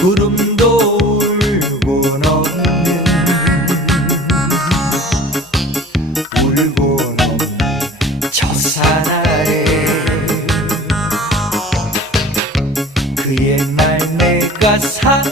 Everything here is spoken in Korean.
구름도 울곤 없는 울곤 없는 저 산 아래 그 옛날 내가 산